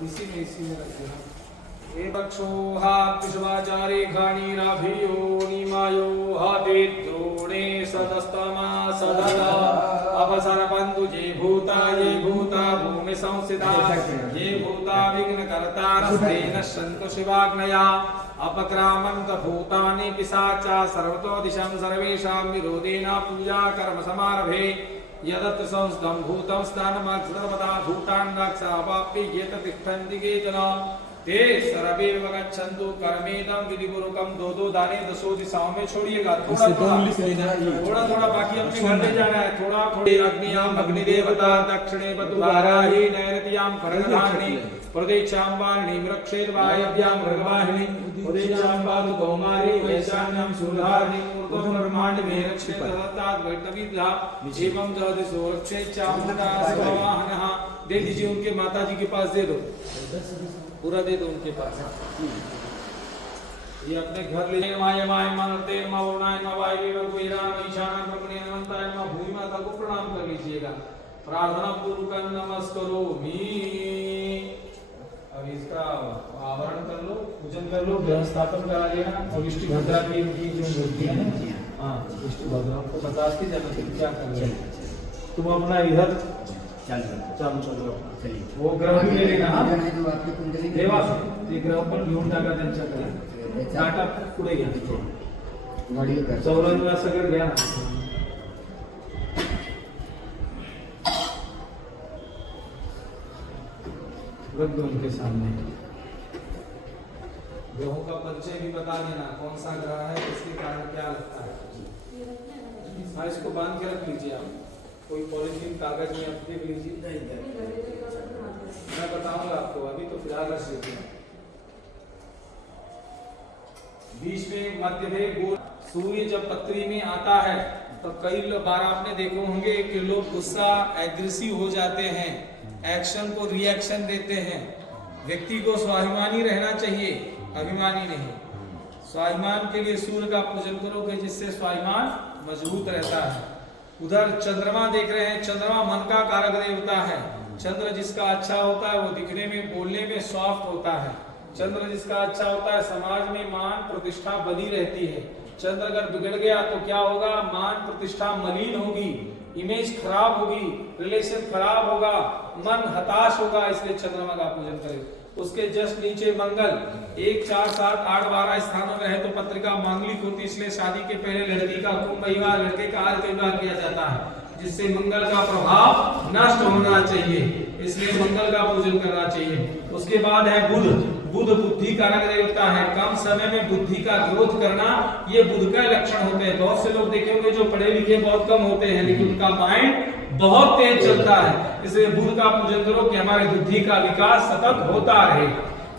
इसी में रख देना। एवक्षोहा विश्वाचारे घाणीराभियो निमायो हाते द्रोणे सदस्तमा सददा अपसरपन्तु ये भूता भूमि संस्थिता ये भूता विघ्नकर्ता नस्ते नश्यन्तु शिवाग्नया अपक्रामन्त भूतानि पिशाचा सर्वतो दिशं सर्वेषां विरोधेन पूजा कर्म समारभे यदत्र संस्थं भूतं स्थानमक्षरमदा भूतान् रक्षावाप्य ये तिष्ठन्ति केचन ते सर्वे गच्छन्तु कर्मेदं विधिपूर्वकं दो दाने दसो दिशाओं में छोड़िएगा। थोड़ा बाकी अपने घर ले जाना है। थोड़ा अग्नियाम अग्निदेवता दक्षिणे बतुवाराही नैरतियाम खड्गधारिणी प्रदेशां वारिणी वृक्षेर वायव्यां मृगवाहिनी प्रदेशां वातु कौमारी वैशान्यां सूर्यधारिणी ऊर्ध्वं ब्रह्मांड में रक्षेत तत् वैष्णवीधा जीवं जगदिशो रक्षेच्चां वाहनः। दे दीजिए उनके माताजी के पास दे दो, पूरा दे दो उनके पास। ये अपने घर ले माय मनते मौनाय नवाय वेरान ईशान ब्रह्मणे नमन्ताय नमः। भूमि माता को प्रणाम कर लीजिएगा। प्रार्थना पूर्वक नमस्करोमि। अब इसका आवरण कर लो, पूजन कर लो, ग्रह स्थापन करा लेना। और इष्टि भद्रा की जो मूर्तियां हैं, हाँ इष्टि भद्रा को बता के जाना क्या कर रहे हैं। तुम अपना इधर चलो वो ग्रह भी ले लेना। देवा ये ग्रह पण घेऊन टाका त्यांच्याकडे। टाटा पुढे घ्या, चौरंगा सगळं घ्या ना। रख दो उनके सामने। ग्रहों का परिचय भी बता देना, कौन सा ग्रह है, इसके कारण क्या लगता है। हाँ इसको बांध के रख लीजिए आप, कोई पॉलिथीन कागज में आप देख लीजिए। मैं बताऊंगा आपको, अभी तो फिलहाल रख लीजिए। बीच में मध्य में गोल सूर्य जब पत्री में आता है तो कई बार आपने देखे होंगे कि लोग गुस्सा एग्रेसिव हो जाते हैं, एक्शन को रिएक्शन देते हैं। व्यक्ति को स्वाभिमानी रहना चाहिए, अभिमानी नहीं। स्वाभिमान के लिए सूर्य का पूजन करोगे जिससे स्वाभिमान मजबूत रहता है। उधर चंद्रमा देख रहे हैं, चंद्रमा मन का कारक देवता है। चंद्र जिसका अच्छा होता है वो दिखने में बोलने में सॉफ्ट होता है। चंद्र जिसका अच्छा होता है समाज में मान प्रतिष्ठा बनी रहती है। चंद्र अगर बिगड़ गया तो क्या होगा, मान प्रतिष्ठा मलिन होगी, इमेज खराब होगी, रिलेशन खराब होगा, मन हताश होगा। इसलिए चंद्रमा का पूजन करें। उसके जस्ट नीचे मंगल 1, 4, 7, 8, 12 स्थानों में है तो पत्रिका मांगलिक होती, इसलिए शादी के पहले लड़की का कुंभ विवाह, लड़के का आर्य विवाह किया जाता है जिससे मंगल का प्रभाव नष्ट होना चाहिए। इसलिए मंगल का पूजन करना चाहिए। उसके बाद है बुध। बुध बुद्धि कारक देवता है। कम समय में बुद्धि का ग्रोथ करना ये बुध का लक्षण होते हैं। बहुत से लोग देखे होंगे जो पढ़े लिखे बहुत कम होते हैं लेकिन उनका माइंड बहुत तेज चलता है। इसलिए बुध का पूजन करो कि हमारे बुद्धि का विकास सतत होता रहे।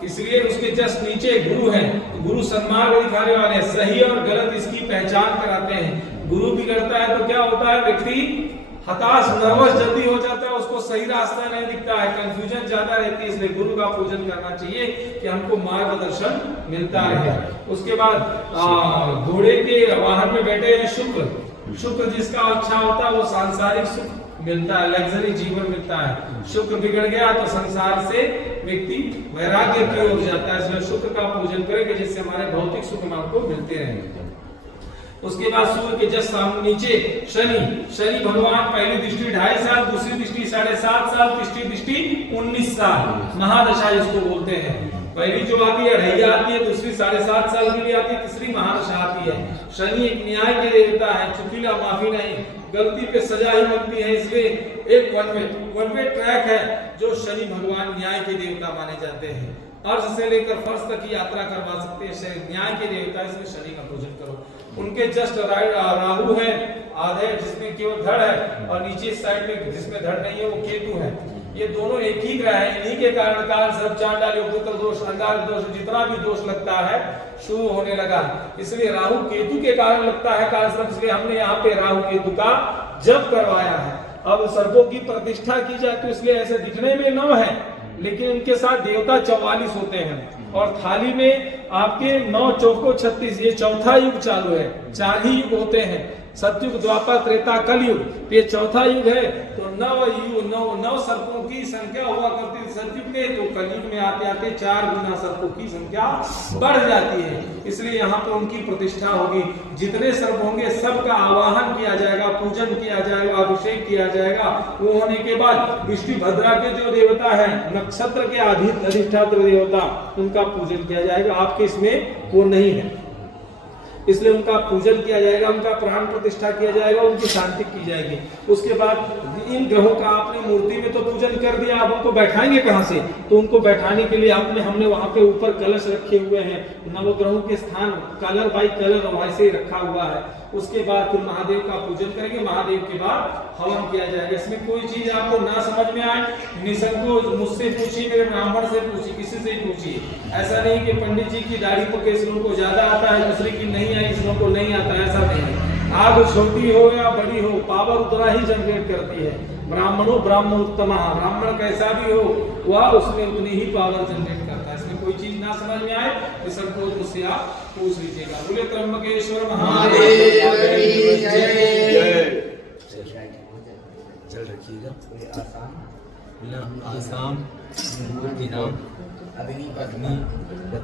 इसलिए उसके जस्ट नीचे गुरु है। तो गुरु सन्मार्ग दिखाने वाले, सही और गलत इसकी पहचान कराते हैं। गुरु बिगड़ता है तो क्या होता है, व्यक्ति हताश नर्वस जल्दी हो जाता है, उसको सही रास्ता नहीं दिखता है, कंफ्यूजन ज्यादा रहती है। इसलिए गुरु का पूजन करना चाहिए कि हमको मार्गदर्शन मिलता है। उसके बाद घोड़े के वाहन में बैठे हैं शुक्र। शुक्र जिसका अच्छा होता है वो सांसारिक सुख मिलता है, लग्जरी जीवन मिलता है। शुक्र बिगड़ गया तो संसार से व्यक्ति वैराग्य की ओर जाता है। इसलिए शुक्र का पूजन करेंगे जिससे हमारे भौतिक सुख हमको मिलते रहेंगे। उसके बाद सूर्य के जस्ट सामने नीचे शनि भगवान पहली दृष्टि 2.5 साल, दूसरी दृष्टि 7.5 साल, तीसरी दृष्टि 19 साल, महादशा जिसको बोलते हैं। पहली जो आती है ढैया आती है, दूसरी 7.5 साल के लिए आती है, तीसरी महादशा आती है। शनि एक न्याय के देवता है, चुकीला माफी नहीं, गलती पे सजा ही मिलती है। इसलिए एक वन वे ट्रैक है जो शनि भगवान न्याय के देवता माने जाते हैं। अर्श से लेकर फर्श तक की यात्रा करवा सकते हैं, न्याय के देवता, इसलिए शनि का पूजन करो। उनके जस्ट राहु है आधे जिसमें केवल धड़ है और नीचे साइड में जिसमें धड़ नहीं है वो केतु है। ये दोनों एक ही ग्रह है। इन्हीं के कारण काल सर्प चांडाल योग दोष अंगारक दोष जितना भी दोष लगता है शुरू होने लगा। इसलिए राहु केतु के कारण लगता है काल सर्प, इसलिए हमने यहाँ पे राहु केतु का जप करवाया है। अब सर्पों की प्रतिष्ठा की जाए तो इसलिए ऐसे दिखने में 9 है लेकिन उनके साथ देवता 44 होते हैं। और थाली में आपके 9 चौको 36, ये चौथा युग चालू है। 4 ही युग होते हैं, सतयुग, द्वापर, त्रेता, कलयुग। ये चौथा युग है। तो 9 सर्पों की संख्या हुआ करती थी सतयुग में, तो कलयुग में आते आते 4 गुना सर्पों की संख्या बढ़ जाती है। इसलिए यहाँ पर उनकी प्रतिष्ठा होगी। जितने सर्प होंगे सबका आवाहन किया जाएगा, पूजन किया जाएगा, अभिषेक किया जाएगा। वो होने के बाद विष्णु भद्रा के जो देवता है, नक्षत्र के अधिष्ठात्र देवता, उनका पूजन किया जाएगा। आपके इसमें वो नहीं है, इसलिए उनका पूजन किया जाएगा, उनका प्राण प्रतिष्ठा किया जाएगा, उनकी शांति की जाएगी। उसके बाद इन ग्रहों का आपने मूर्ति में तो पूजन कर दिया, अब उनको बैठाएंगे कहाँ से? तो उनको बैठाने के लिए हमने वहां पे ऊपर कलश रखे हुए हैं। नवग्रहों के स्थान कलर बाई कलर वैसे ही रखा हुआ है। उसके बाद फिर महादेव का पूजन करेंगे, महादेव के बाद हवन किया जाएगा। इसमें कोई चीज आपको ना समझ में आए, निसंकोच मुझसे पूछिए, मेरे ब्राह्मण से पूछिए, किसी से पूछिए। ऐसा नहीं कि पंडित जी की दाढ़ी पर केस को ज्यादा आता है, दूसरे की नहीं आई, इस लोगों को नहीं आता है, ऐसा नहीं है। आग छोटी हो या बड़ी हो, पावर उतना ही जनरेट करती है। ब्राह्मणों ब्राह्मण उत्तम, ब्राह्मण कैसा भी हो वह उसमें उतनी ही पावर जनरेट करता है। इसमें कोई चीज ना समझ में आए तो संकोच मुझसे आप पूछ लीजिएगा। बोले त्र्यंबकेश्वर महादेव की जय। चल रखिएगा। आसाम, आसाम, अग्नि